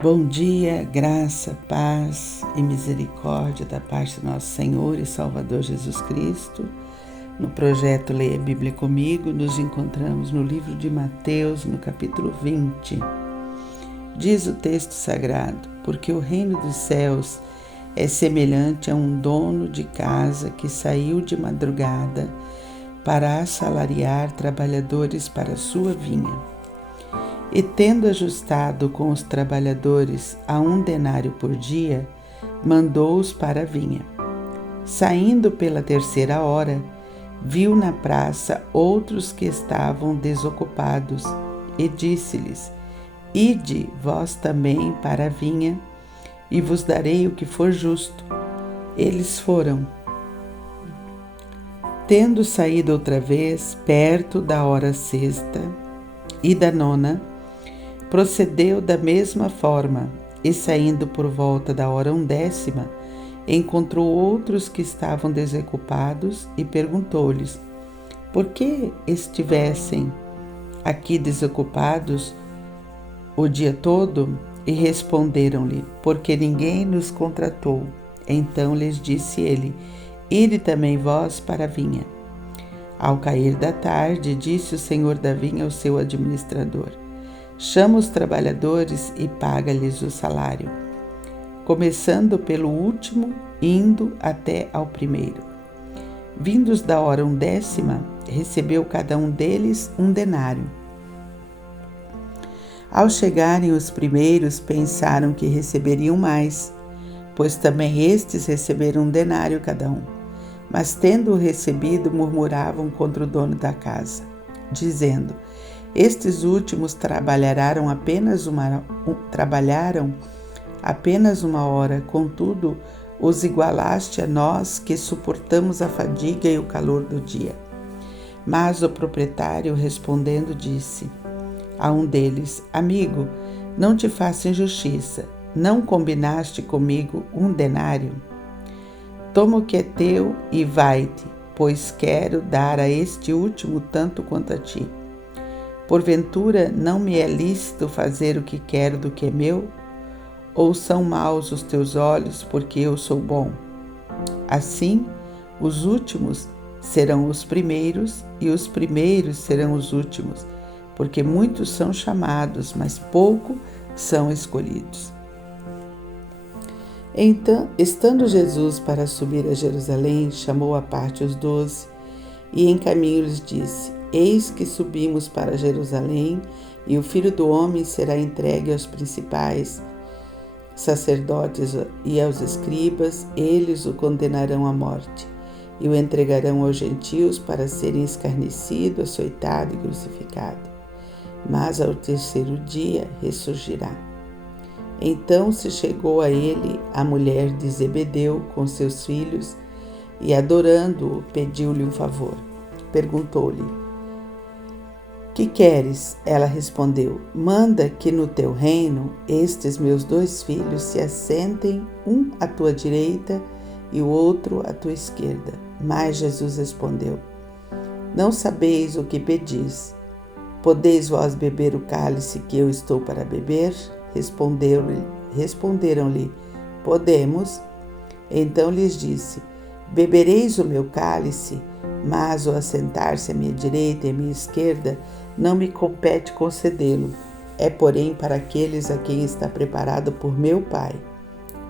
Bom dia, graça, paz e misericórdia da parte do nosso Senhor e Salvador Jesus Cristo. No projeto Leia a Bíblia Comigo, nos encontramos no livro de Mateus, no capítulo 20. Diz o texto sagrado: porque o reino dos céus é semelhante a um dono de casa que saiu de madrugada para assalariar trabalhadores para a sua vinha. E tendo ajustado com os trabalhadores a 1 denário por dia, mandou-os para a vinha. Saindo pela 3ª hora, viu na praça outros que estavam desocupados, e disse-lhes: Ide vós também para a vinha, e vos darei o que for justo. Eles foram. Tendo saído outra vez, perto da hora 6ª e da 9ª, procedeu da mesma forma, e saindo por volta da hora 10ª, encontrou outros que estavam desocupados e perguntou-lhes: por que estivessem aqui desocupados o dia todo? E responderam-lhe: porque ninguém nos contratou. Então lhes disse ele: ide também vós para a vinha. Ao cair da tarde, disse o senhor da vinha ao seu administrador: chama os trabalhadores e paga-lhes o salário, começando pelo último, indo até ao primeiro. Vindos da hora 10ª, recebeu cada um deles 1 denário. Ao chegarem os primeiros, pensaram que receberiam mais, pois também estes receberam 1 denário cada um. Mas tendo-o recebido, murmuravam contra o dono da casa, dizendo: estes últimos trabalharam apenas uma hora, contudo, os igualaste a nós que suportamos a fadiga e o calor do dia. Mas o proprietário, respondendo, disse a um deles: amigo, não te faço injustiça. Não combinaste comigo 1 denário? Toma o que é teu e vai-te, pois quero dar a este último tanto quanto a ti. Porventura, não me é lícito fazer o que quero do que é meu? Ou são maus os teus olhos, porque eu sou bom? Assim, os últimos serão os primeiros, e os primeiros serão os últimos, porque muitos são chamados, mas poucos são escolhidos. Então, estando Jesus para subir a Jerusalém, chamou à parte os 12, e em caminho lhes disse: eis que subimos para Jerusalém, e o Filho do Homem será entregue aos principais sacerdotes e aos escribas. Eles o condenarão à morte, e o entregarão aos gentios para serem escarnecido, açoitado e crucificado. Mas ao 3º dia ressurgirá. Então se chegou a ele a mulher de Zebedeu com seus filhos, e adorando-o, pediu-lhe um favor. Perguntou-lhe: que queres? Ela respondeu: manda que no teu reino estes meus 2 filhos se assentem, um à tua direita e o outro à tua esquerda. Mas Jesus respondeu: não sabeis o que pedis. Podeis vós beber o cálice que eu estou para beber? Responderam-lhe: podemos. Então lhes disse: bebereis o meu cálice, mas o assentar-se à minha direita e à minha esquerda não me compete concedê-lo. É, porém, para aqueles a quem está preparado por meu Pai.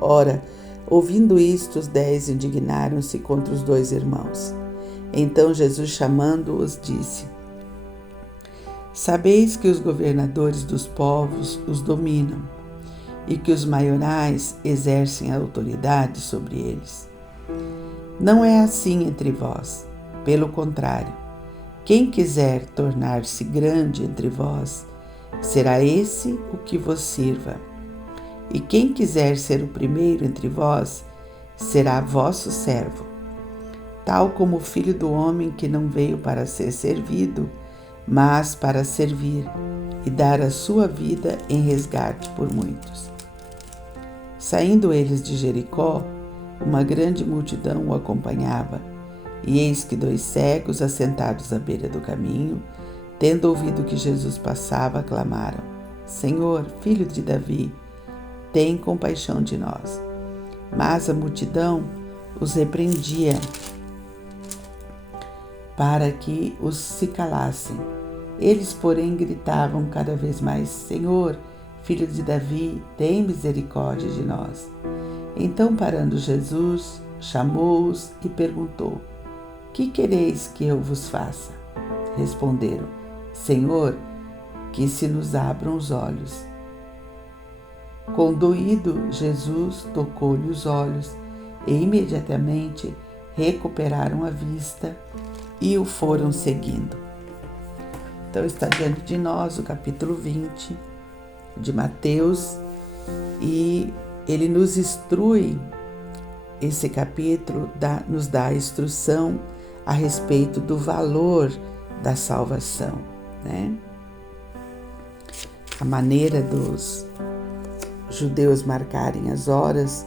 Ora, ouvindo isto, os 10 indignaram-se contra os 2 irmãos. Então Jesus, chamando-os, disse: sabeis que os governadores dos povos os dominam, e que os maiorais exercem a autoridade sobre eles. Não é assim entre vós. Pelo contrário, quem quiser tornar-se grande entre vós, será esse o que vos sirva. E quem quiser ser o primeiro entre vós, será vosso servo. Tal como o Filho do Homem, que não veio para ser servido, mas para servir e dar a sua vida em resgate por muitos. Saindo eles de Jericó, uma grande multidão o acompanhava, e eis que 2 cegos, assentados à beira do caminho, tendo ouvido que Jesus passava, clamaram: Senhor, Filho de Davi, tem compaixão de nós. Mas a multidão os repreendia para que os se calassem. Eles, porém, gritavam cada vez mais: Senhor, filho de Davi, tem misericórdia de nós. Então, parando Jesus, chamou-os e perguntou: Que quereis que eu vos faça? Responderam: Senhor, que se nos abram os olhos. Condoído, Jesus tocou-lhe os olhos e imediatamente recuperaram a vista e o foram seguindo. Então está diante de nós o capítulo 20 de Mateus e ele nos instrui, esse capítulo nos dá a instrução a respeito do valor da salvação, né? A maneira dos judeus marcarem as horas,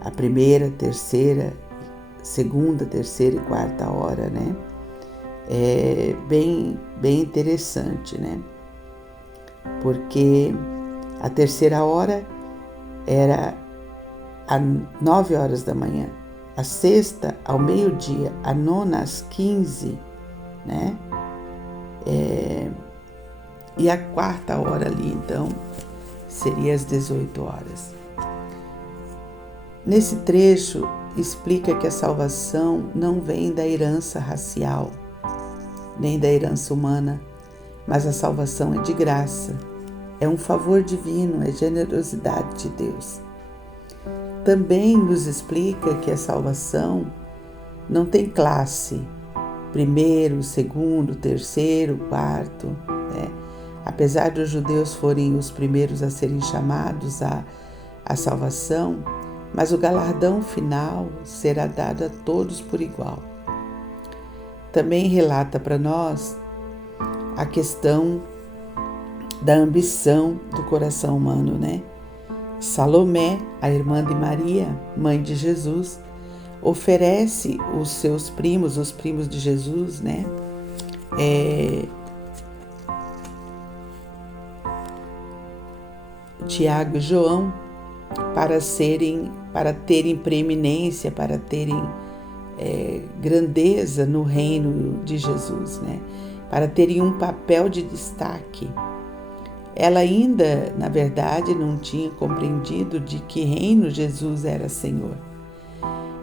a primeira, terceira, segunda, terceira e quarta hora, né? É bem interessante, né? Porque a terceira hora era às 9 horas da manhã, a sexta ao meio-dia, a nona às 15, né? E a quarta hora ali, então, seria às 18 horas. Nesse trecho, explica que a salvação não vem da herança racial, nem da herança humana, mas a salvação é de graça, é um favor divino, é generosidade de Deus. Também nos explica que a salvação não tem classe, primeiro, segundo, terceiro, quarto, né? Apesar dos judeus forem os primeiros a serem chamados à salvação, mas o galardão final será dado a todos por igual. Também relata para nós a questão da ambição do coração humano, né? Salomé, a irmã de Maria, mãe de Jesus, oferece os seus primos, os primos de Jesus, né? Tiago e João, para terem preeminência, para terem grandeza no reino de Jesus, né? Para terem um papel de destaque. Ela ainda, na verdade, não tinha compreendido de que reino Jesus era Senhor.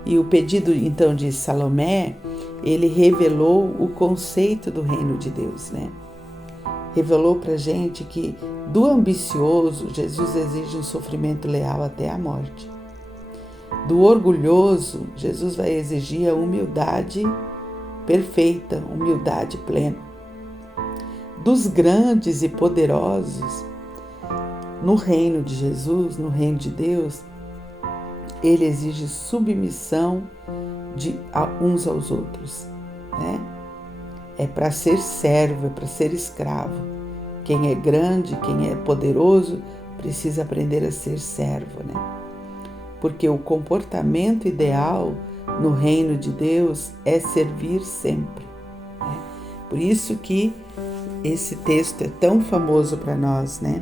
E o pedido, então, de Salomé, ele revelou o conceito do reino de Deus, né? Revelou para a gente que do ambicioso, Jesus exige um sofrimento leal até a morte. Do orgulhoso, Jesus vai exigir a humildade perfeita, humildade plena. Dos grandes e poderosos, no reino de Jesus, no reino de Deus, ele exige submissão uns aos outros, né? É para ser servo, é para ser escravo. Quem é grande, quem é poderoso, precisa aprender a ser servo, né? Porque o comportamento ideal no reino de Deus é servir sempre, né? Por isso que esse texto é tão famoso para nós, né?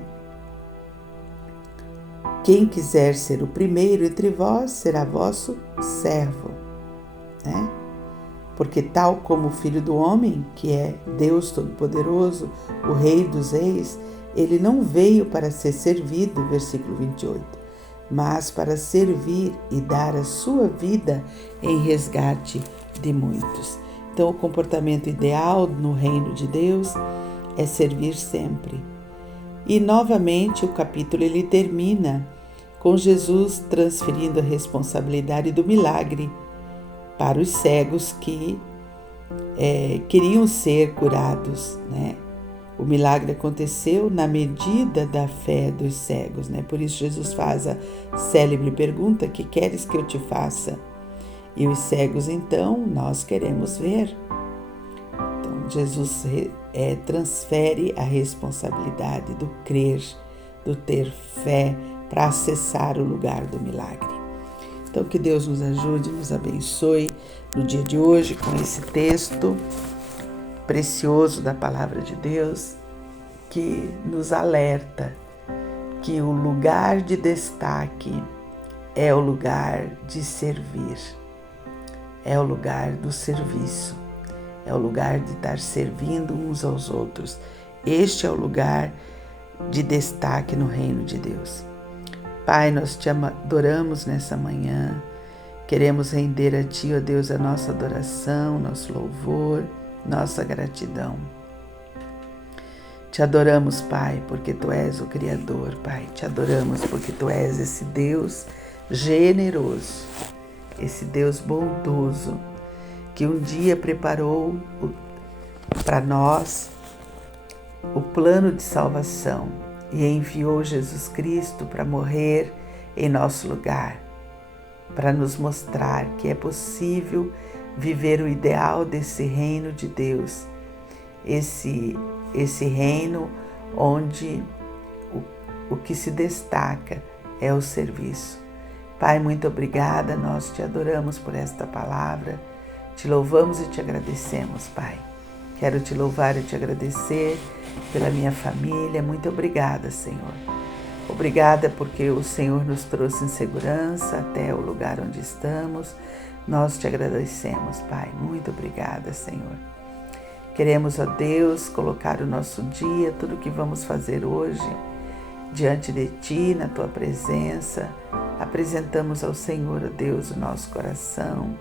Quem quiser ser o primeiro entre vós será vosso servo, né? Porque tal como o Filho do Homem, que é Deus Todo-Poderoso, o Rei dos Reis, ele não veio para ser servido, versículo 28, mas para servir e dar a sua vida em resgate de muitos. Então, o comportamento ideal no reino de Deus é servir sempre. E, novamente, o capítulo ele termina com Jesus transferindo a responsabilidade do milagre para os cegos que queriam ser curados, né? O milagre aconteceu na medida da fé dos cegos, né? Por isso Jesus faz a célebre pergunta: que queres que eu te faça? E os cegos, então, nós queremos ver. Então, Jesus transfere a responsabilidade do crer, do ter fé para acessar o lugar do milagre. Então, que Deus nos ajude, nos abençoe no dia de hoje com esse texto precioso da Palavra de Deus que nos alerta que o lugar de destaque é o lugar de servir, é o lugar do serviço, é o lugar de estar servindo uns aos outros. Este é o lugar de destaque no reino de Deus. Pai, nós te adoramos nessa manhã, queremos render a Ti, ó Deus, a nossa adoração, nosso louvor, nossa gratidão. Te adoramos, Pai, porque Tu és o Criador, Pai. Te adoramos porque Tu és esse Deus generoso, esse Deus bondoso, que um dia preparou para nós o plano de salvação e enviou Jesus Cristo para morrer em nosso lugar, para nos mostrar que é possível viver o ideal desse reino de Deus, esse reino onde o que se destaca é o serviço. Pai, muito obrigada, nós te adoramos por esta palavra, te louvamos e te agradecemos, Pai. Quero te louvar e te agradecer pela minha família, muito obrigada, Senhor. Obrigada porque o Senhor nos trouxe em segurança até o lugar onde estamos, nós te agradecemos, Pai, muito obrigada, Senhor. Queremos, ó Deus, colocar o nosso dia, tudo o que vamos fazer hoje, diante de Ti, na Tua presença. Apresentamos ao Senhor, ó Deus, o nosso coração.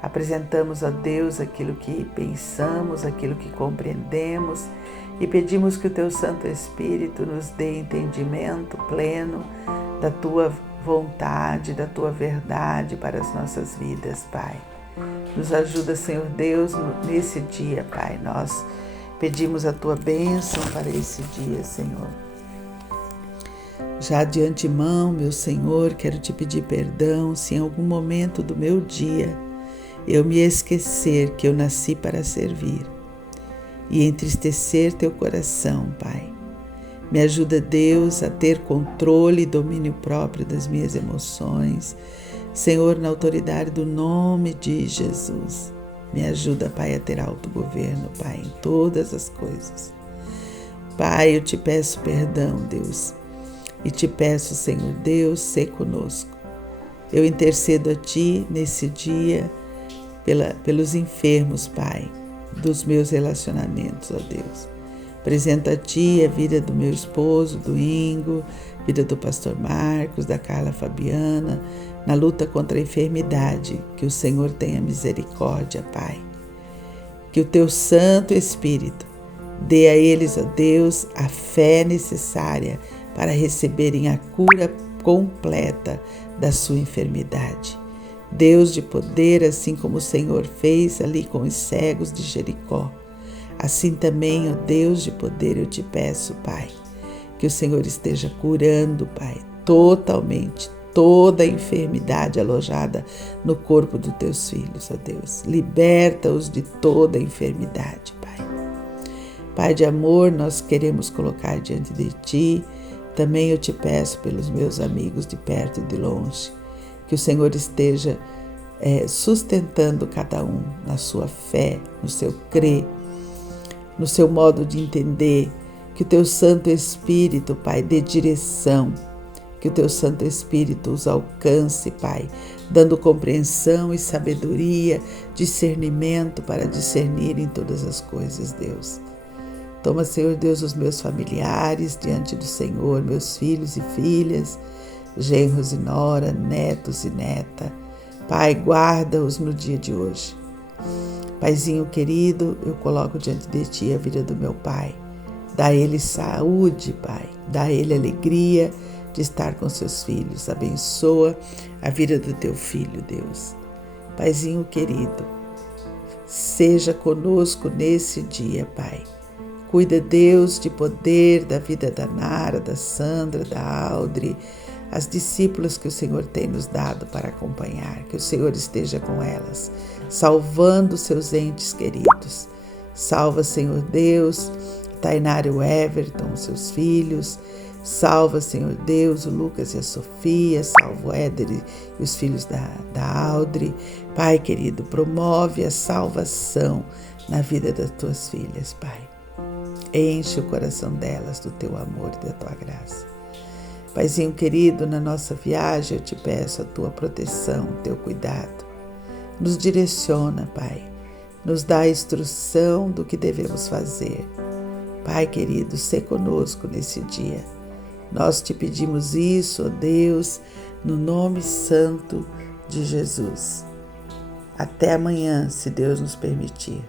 Apresentamos, ó Deus, aquilo que pensamos, aquilo que compreendemos e pedimos que o Teu Santo Espírito nos dê entendimento pleno da Tua vontade, da Tua verdade para as nossas vidas, Pai. Nos ajuda, Senhor Deus, nesse dia, Pai. Nós pedimos a Tua bênção para esse dia, Senhor. Já de antemão, meu Senhor, quero Te pedir perdão se em algum momento do meu dia eu me esquecer que eu nasci para servir e entristecer Teu coração, Pai. Me ajuda, Deus, a ter controle e domínio próprio das minhas emoções, Senhor, na autoridade do nome de Jesus. Me ajuda, Pai, a ter autogoverno, Pai, em todas as coisas. Pai, eu Te peço perdão, Deus, e Te peço, Senhor Deus, sê conosco. Eu intercedo a Ti nesse dia pelos enfermos, Pai, dos meus relacionamentos, ó Deus. Apresento a Ti a vida do meu esposo, do Ingo, vida do pastor Marcos, da Carla Fabiana, na luta contra a enfermidade. Que o Senhor tenha misericórdia, Pai. Que o Teu Santo Espírito dê a eles, ó Deus, a fé necessária para receberem a cura completa da sua enfermidade. Deus de poder, assim como o Senhor fez ali com os cegos de Jericó, assim também, ó Deus de poder, eu Te peço, Pai, que o Senhor esteja curando, Pai, totalmente toda a enfermidade alojada no corpo dos Teus filhos, ó Deus. Liberta-os de toda a enfermidade, Pai. Pai de amor, nós queremos colocar diante de Ti. Também eu Te peço pelos meus amigos de perto e de longe, que o Senhor esteja sustentando cada um na sua fé, no seu crer, no seu modo de entender, que o Teu Santo Espírito, Pai, dê direção, que o Teu Santo Espírito os alcance, Pai, dando compreensão e sabedoria, discernimento para discernirem todas as coisas, Deus. Toma, Senhor Deus, os meus familiares diante do Senhor, meus filhos e filhas, genros e nora, netos e neta. Pai, guarda-os no dia de hoje. Paizinho querido, eu coloco diante de Ti a vida do meu pai. Dá a ele saúde, Pai. Dá a ele alegria de estar com seus filhos. Abençoa a vida do Teu filho, Deus. Paizinho querido, seja conosco nesse dia, Pai. Cuida, Deus, de poder da vida da Nara, da Sandra, da Audrey, as discípulas que o Senhor tem nos dado para acompanhar. Que o Senhor esteja com elas, salvando seus entes queridos. Salva, Senhor Deus, Tainara e o Everton, seus filhos. Salva, Senhor Deus, o Lucas e a Sofia. Salva o Éder e os filhos da Audrey. Pai querido, promove a salvação na vida das Tuas filhas, Pai. Enche o coração delas do Teu amor e da Tua graça. Paizinho querido, na nossa viagem eu te peço a tua proteção, o teu cuidado. Nos direciona, Pai. Nos dá a instrução do que devemos fazer. Pai querido, sê conosco nesse dia. Nós te pedimos isso, ó Deus, no nome santo de Jesus. Até amanhã, se Deus nos permitir.